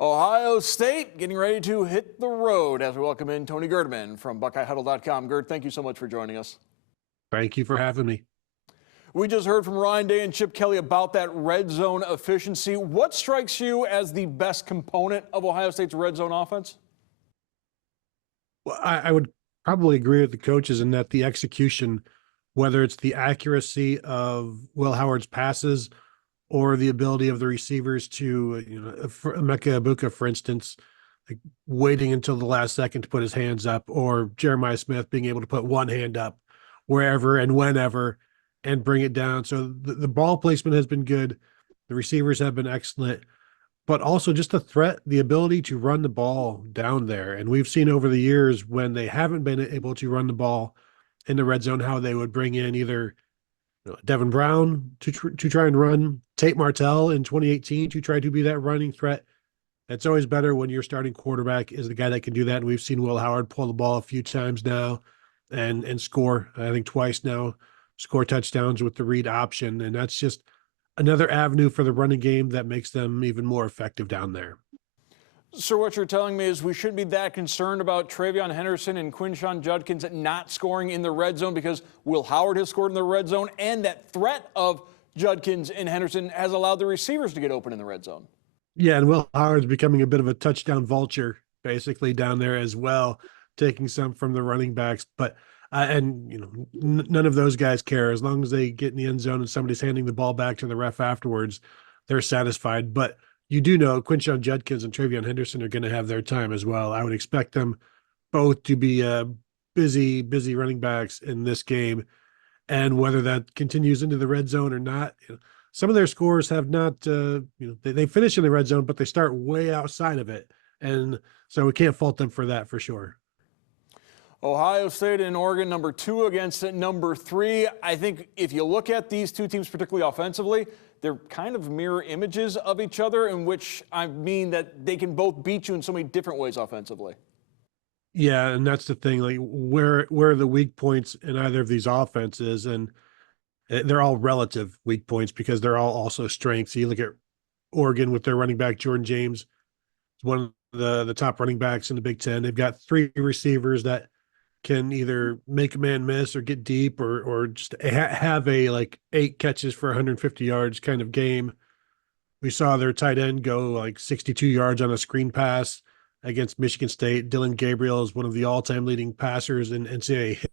Ohio State getting ready to hit the road as we welcome in Tony Gerdeman from BuckeyeHuddle.com. Gerd, thank you so much for joining us. Thank you for having me. We just heard from Ryan Day and Chip Kelly about that red zone efficiency. What strikes you as the best component of Ohio State's red zone offense? Well, I would probably agree with the coaches in that the execution, whether it's the accuracy of Will Howard's passes or the ability of the receivers to, for Emeka Egbuka, for instance, like waiting until the last second to put his hands up, or Jeremiah Smith being able to put one hand up wherever and whenever and bring it down. So the ball placement has been good. The receivers have been excellent, but also just the threat, the ability to run the ball down there. And we've seen over the years when they haven't been able to run the ball in the red zone, how they would bring in either Devin Brown to try and run, Tate Martell in 2018 to try to be that running threat. It's always better when your starting quarterback is the guy that can do that. And we've seen Will Howard pull the ball a few times now and score, I think twice now, score touchdowns with the read option. And that's just another avenue for the running game that makes them even more effective down there. So what you're telling me is we shouldn't be that concerned about Travion Henderson and Quinshon Judkins not scoring in the red zone because Will Howard has scored in the red zone, and that threat of Judkins and Henderson has allowed the receivers to get open in the red zone. Yeah, and Will Howard's becoming a bit of a touchdown vulture basically down there as well, taking some from the running backs. But none of those guys care. As long as they get in the end zone and somebody's handing the ball back to the ref afterwards, they're satisfied. But you do know Quinshon Judkins and Travion Henderson are going to have their time as well. I would expect them both to be busy running backs in this game. And whether that continues into the red zone or not, some of their scores have not, they finish in the red zone, but they start way outside of it. And so we can't fault them for that for sure. Ohio State and Oregon, number 2 against number 3. I think if you look at these two teams, particularly offensively, they're kind of mirror images of each other, in which I mean that they can both beat you in so many different ways offensively. Yeah, and that's the thing. Like, where are the weak points in either of these offenses? And they're all relative weak points because they're all also strengths. You look at Oregon with their running back Jordan James, one of the top running backs in the Big Ten. They've got 3 receivers that can either make a man miss or get deep or just have a like 8 catches for 150 yards kind of game. We saw their tight end go like 62 yards on a screen pass against Michigan State. Dylan Gabriel is one of the all-time leading passers in NCAA.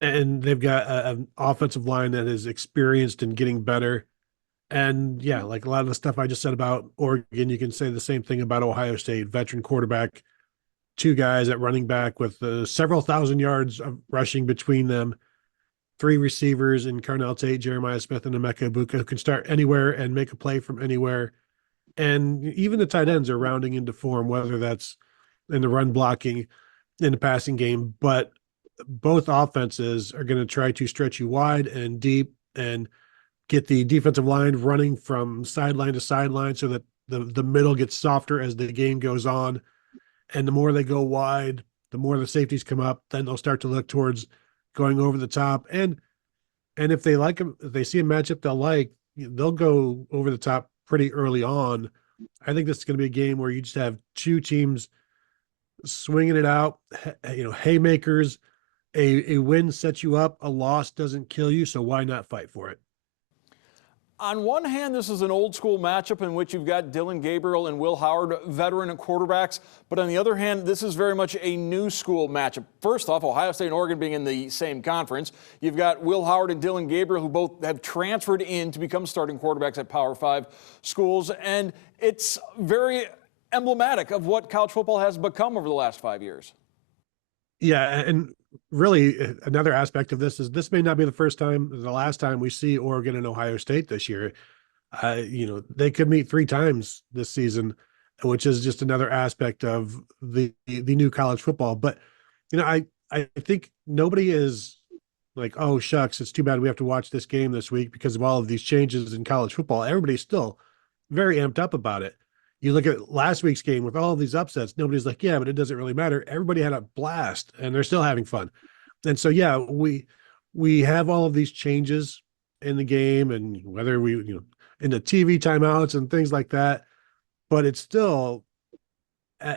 And they've got an offensive line that is experienced and getting better. And yeah, like a lot of the stuff I just said about Oregon, you can say the same thing about Ohio State. Veteran quarterback, 2 guys at running back with several thousand yards of rushing between them, 3 receivers in Carnell Tate, Jeremiah Smith, and Emeka Egbuka, who can start anywhere and make a play from anywhere. And even the tight ends are rounding into form, whether that's in the run blocking, in the passing game. But both offenses are going to try to stretch you wide and deep and get the defensive line running from sideline to sideline so that the middle gets softer as the game goes on. And the more they go wide, the more the safeties come up, then they'll start to look towards going over the top. And if they like them, if they see a matchup they'll like, they'll go over the top pretty early on. I think this is going to be a game where you just have 2 teams swinging it out, haymakers. A win sets you up, a loss doesn't kill you, so why not fight for it? On one hand, this is an old school matchup in which you've got Dylan Gabriel and Will Howard, veteran quarterbacks. But on the other hand, this is very much a new school matchup. First off, Ohio State and Oregon being in the same conference. You've got Will Howard and Dylan Gabriel, who both have transferred in to become starting quarterbacks at Power 5 schools. And it's very emblematic of what college football has become over the last 5 years. Yeah, and really another aspect of this is this may not be the last time we see Oregon and Ohio State this year. They could meet 3 times this season, which is just another aspect of the new college football. But I think nobody is like, oh shucks, it's too bad we have to watch this game this week because of all of these changes in college football. Everybody's still very amped up about it. You look at last week's game with all of these upsets, nobody's like, yeah, but it doesn't really matter. Everybody had a blast and they're still having fun. And so, yeah, we have all of these changes in the game, and whether in the TV timeouts and things like that, but it's still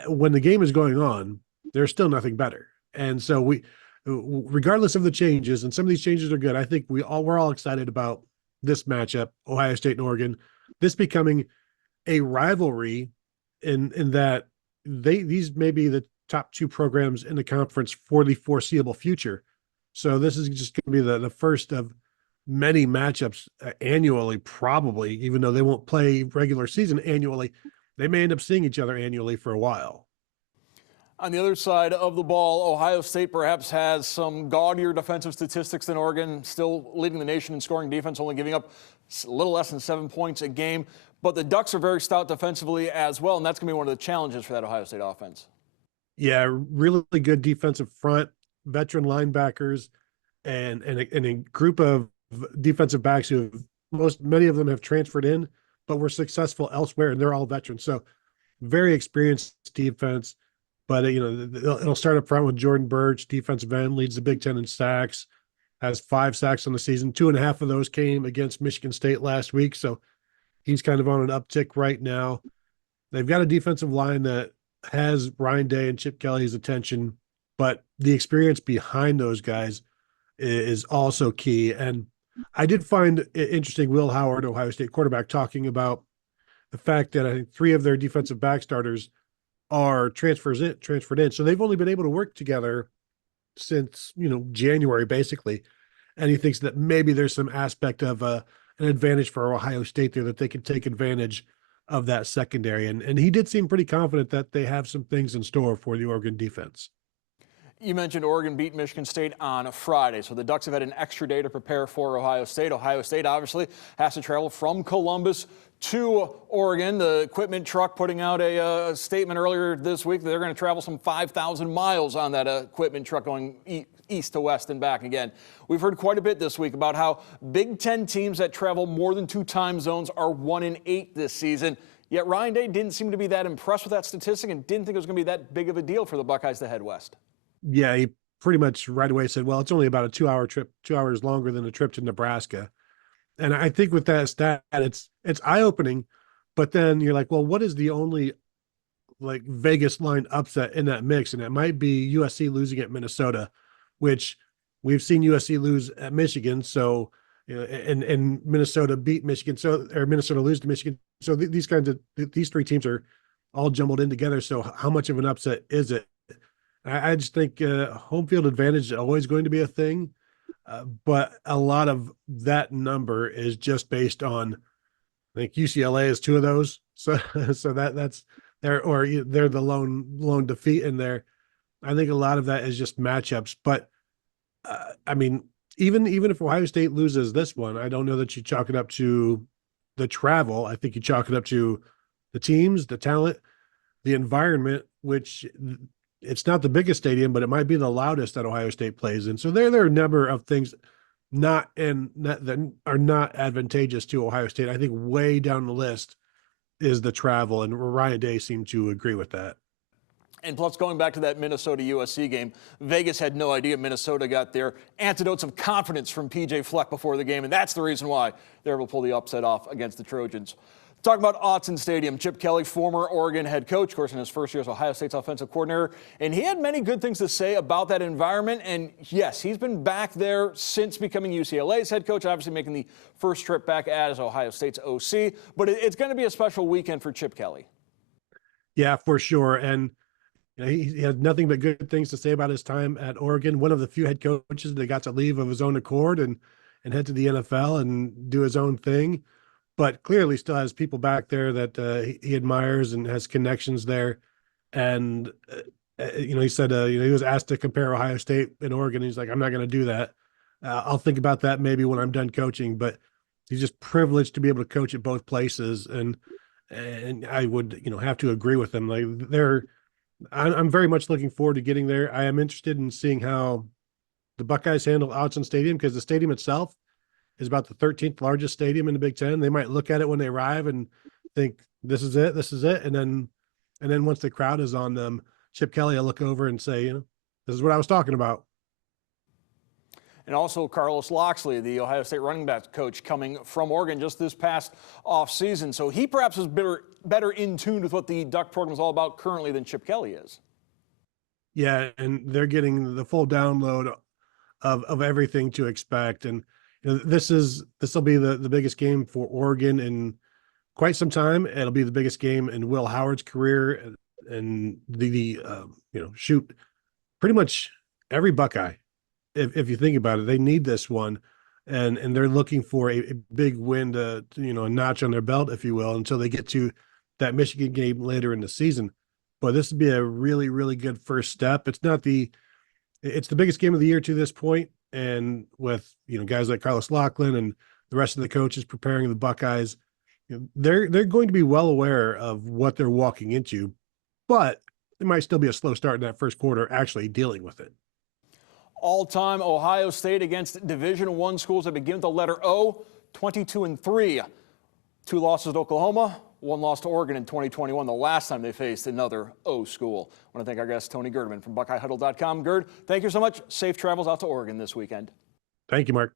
when the game is going on, there's still nothing better. And so regardless of the changes, and some of these changes are good, I think we're all excited about this matchup, Ohio State and Oregon, this becoming a rivalry in that these may be the top two programs in the conference for the foreseeable future. So this is just going to be the first of many matchups annually, probably, even though they won't play regular season annually. They may end up seeing each other annually for a while. On the other side of the ball, Ohio State perhaps has some gaudier defensive statistics than Oregon, still leading the nation in scoring defense, only giving up a little less than 7 points a game. But the Ducks are very stout defensively as well, and that's going to be one of the challenges for that Ohio State offense. Yeah, really good defensive front, veteran linebackers, and a group of defensive backs who many of them have transferred in, but were successful elsewhere, and they're all veterans. So very experienced defense. But it'll start up front with Jordan Birch, defensive end, leads the Big Ten in sacks, has 5 sacks on the season. 2.5 of those came against Michigan State last week, so he's kind of on an uptick right now. They've got a defensive line that has Ryan Day and Chip Kelly's attention, but the experience behind those guys is also key. And I did find it interesting, Will Howard, Ohio State quarterback, talking about the fact that I think 3 of their defensive back starters are transferred in. So they've only been able to work together since, January, basically. And he thinks that maybe there's some aspect of an advantage for Ohio State there, that they can take advantage of that secondary. And he did seem pretty confident that they have some things in store for the Oregon defense. You mentioned Oregon beat Michigan State on Friday, so the Ducks have had an extra day to prepare for Ohio State. Ohio State obviously has to travel from Columbus to Oregon. The equipment truck putting out a statement earlier this week that they're going to travel some 5,000 miles on that equipment truck going east to west and back again. We've heard quite a bit this week about how Big Ten teams that travel more than 2 time zones are 1-8 this season. Yet Ryan Day didn't seem to be that impressed with that statistic and didn't think it was going to be that big of a deal for the Buckeyes to head west. Yeah, he pretty much right away said, well, it's only about a 2-hour trip, 2 hours longer than a trip to Nebraska. And I think with that stat, it's eye-opening, but then you're like, well, what is the only like Vegas line upset in that mix? And it might be USC losing at Minnesota, which we've seen USC lose at Michigan. So, and Minnesota beat Michigan. So, or Minnesota lose to Michigan. So these 3 teams are all jumbled in together. So how much of an upset is it? I just think home field advantage is always going to be a thing. But a lot of that number is just based on, I think UCLA is 2 of those. So that's they're the lone defeat in there. I think a lot of that is just matchups. But I mean, even if Ohio State loses this one, I don't know that you chalk it up to the travel. I think you chalk it up to the teams, the talent, the environment, which it's not the biggest stadium, but it might be the loudest that Ohio State plays in. So there are a number of things that are not advantageous to Ohio State. I think way down the list is the travel, and Ryan Day seemed to agree with that. And plus, going back to that Minnesota-USC game, Vegas had no idea Minnesota got their antidotes of confidence from P.J. Fleck before the game, and that's the reason why they're able to pull the upset off against the Trojans. Talking about Autzen Stadium, Chip Kelly, former Oregon head coach, of course, in his first year as Ohio State's offensive coordinator, and he had many good things to say about that environment. And yes, he's been back there since becoming UCLA's head coach, obviously making the first trip back as Ohio State's OC. But it's going to be a special weekend for Chip Kelly. Yeah, for sure. And he had nothing but good things to say about his time at Oregon. One of the few head coaches that got to leave of his own accord and head to the NFL and do his own thing. But clearly still has people back there that he admires and has connections there. And, he said, he was asked to compare Ohio State and Oregon. He's like, I'm not going to do that. I'll think about that maybe when I'm done coaching. But he's just privileged to be able to coach at both places. And I would, have to agree with him. Like I'm very much looking forward to getting there. I am interested in seeing how the Buckeyes handle Autzen Stadium, because the stadium itself is about the 13th largest stadium in the Big Ten. They might look at it when they arrive and think, this is it. And then once the crowd is on them, Chip Kelly will look over and say, this is what I was talking about. and also Carlos Loxley, the Ohio State running back coach, coming from Oregon just this past offseason. So he perhaps is better in tune with what the Duck program is all about currently than Chip Kelly is. Yeah, and they're getting the full download of everything to expect. And this will be the biggest game for Oregon in quite some time. It'll be the biggest game in Will Howard's career, and shoot, pretty much every Buckeye. If you think about it, they need this one, and they're looking for a big win to a notch on their belt, if you will, until they get to that Michigan game later in the season. But this would be a really, really good first step. It's the biggest game of the year to this point, and with guys like Carlos Loughlin and the rest of the coaches preparing the Buckeyes, they're going to be well aware of what they're walking into, but it might still be a slow start in that first quarter actually dealing with it. All-time Ohio State against Division I schools that begin with the letter O, 22-3. 2 losses to Oklahoma, 1 loss to Oregon in 2021, the last time they faced another O school. I want to thank our guest, Tony Gerdeman from BuckeyeHuddle.com. Gerd, thank you so much. Safe travels out to Oregon this weekend. Thank you, Mark.